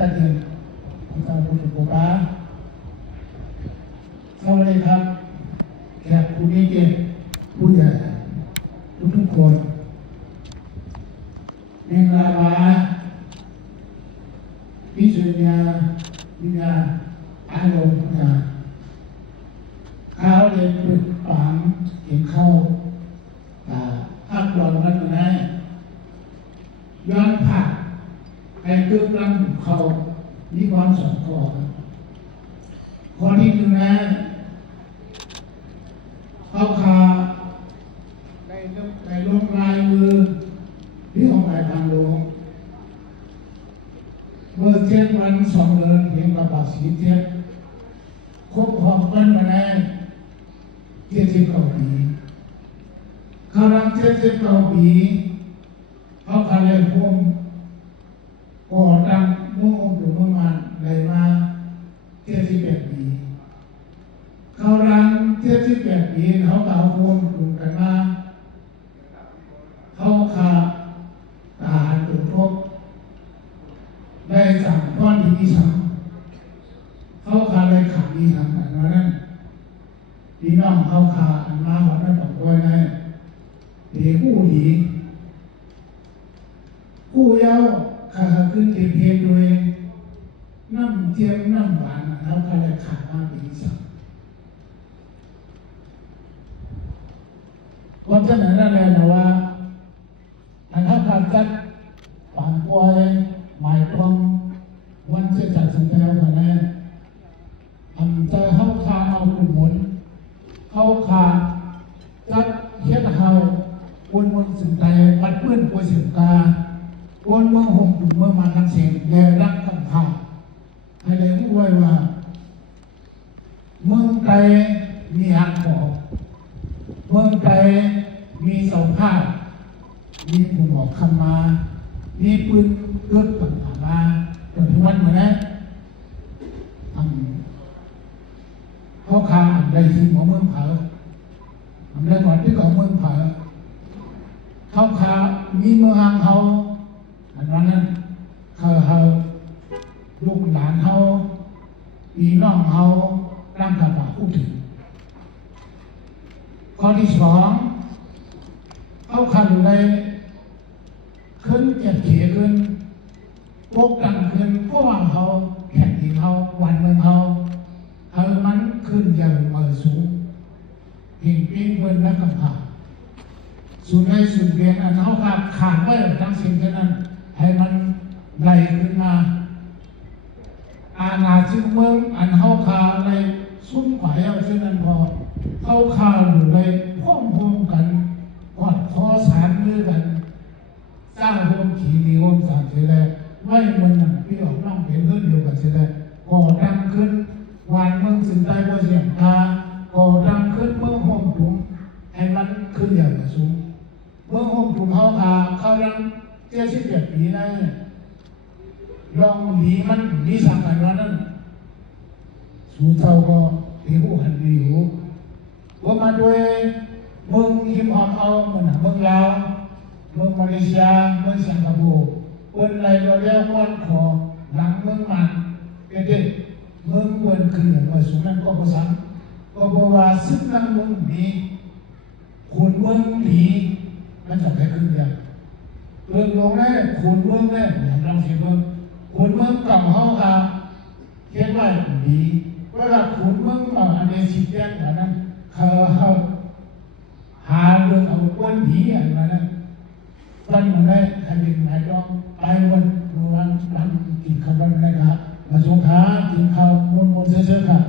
ตาเทียนตาบุญปุบาสวัสดีครับแขกผู้มีเกียรติผู้ใหญ่ทุกคนมิงลาวาวิสุญญาวิญญาอารมณ์ญาข้าวเรียนปึกปังกินข้าวภาครองนั้นนะย้อนผักไอ้กึ่งกลางเขามีความสำคัญข้อที่หนึ่งนะเขาขาในลงลายมือที่ของนายพันโลงเมื่อเจ็ดวัน2 เดือนเห็นระบาดสีเจ็ดครบหอบกันมาแล้ว79 ปีเขารัง79 ปีเขาขาเลยพวงก่อตั้งมุ่งหรือมุ่งมันเลยมา78 ปีเขารัง78 ปีเขาเก่าพวงดูกันมาเขาขาตาตุกทบได้สั่งก้อนที่สั่งเขาขาเลยขาดีทำอันนั้นพี่น้องเขาขาอันมาวันนั้นบอกว่าไงเด็กกู้ดีกู้ยาวขาขึ้นเทียมเทียมด้วยน้ำเทียมน้ำหวานเขาขาเลยขามาปีสั่งวันจันทร์นั่นแหละนะว่าอันเขาขาจัดป่านป่วยหมายความวันเจ็ดจัดสัญญาวันนั้นอันใจเขาขาเอาหุ่นหมุนเขาขาจัดเฮ็ดเฮาวนวนสึงใจปัดเปื้อนป่วยสึงกาวนเมื่อห่มดุเมื่อมานักเสียงแย่รักกันผ่าให้เลยรู้ไว้ว่าเมืองไกลมีหักหอกเมืองไกลมีเสาผ้ามีผู้หมอกคำมามีปืนเกิดปัญหามาจนถึงวันเหมือนนั้นเขาขาอันใดซึ่งของเมืองเผาอันใดก่อนที่ของเมืองเผาเขาขามีเมืองหางเขาอันนั้นเขาลูกหลานเขาพี่น้องเขาร่างกายพูดถึงข้อที่2เขาขาอยู่ในขึ้นเจ็บเขียขึ้นพวกกันขึ้นเพราะว่าเขาแข่งดีเขาวันเมืองเขามันขึ้นอย่างสูงหิ่งปิ้งเพิ่นและกำผ่าสูงในสูงเวียนอันเขาขาดไว้ทั้งสิ่งนั้นให้มันไหลขึ้นมาอาณาจึงเมืองอันเขาขาในซุ้มขวายเอาเช่นนั้นพอเขาขาอยู่ในพ้องกันกอดคอสานมือกันสร้างโฮมขี่ดีโฮมสามเสร็จแล้วไว้มันพี่ออกน้องเป็นเพื่อนเดียวกันเสร็จแล้วก่อดังขึ้นวานเมืองสินใต้บ่เสียงตาก่อดังขึ้นเมืองโฮมถุงให้มันขึ้นอย่างสูงเมืองโฮมถุงเขาดัง78 ปีแล้วลองหลีมันหลีสั่งกันว่านั้นสู่เจ้าก็ที่ผู้หันดีอยู่ว่ามาด้วยเมืองฮิมฮอปเอาเมืองลาวเมืองมาเลเซียเมืองสิงคโปร์คนไรเราเรียกว่าขอหลังเมืองมันเป็นเด็กเมืองวนขึ้นอย่างว่าสูงนั้นก็ภาษาก็บอกว่าซึ่งนั่งเมืองนี้คนเมืองดีมันจะไปขึ้นอย่างเรื่องลงได้คนเมืองได้อย่างเราเสียเมืองคนเมืองเก่าเขาเขียนว่าดีเวลาคนเมืองอันนี้สิแจ้งว่านั้นเขาหาเรื่องเอาคนดีอันนั้นวันวันแรกให้เด็กนายต้องไปวันกินข้าววันแรกครับมาสงขากินข้าวมนเฉยๆครับ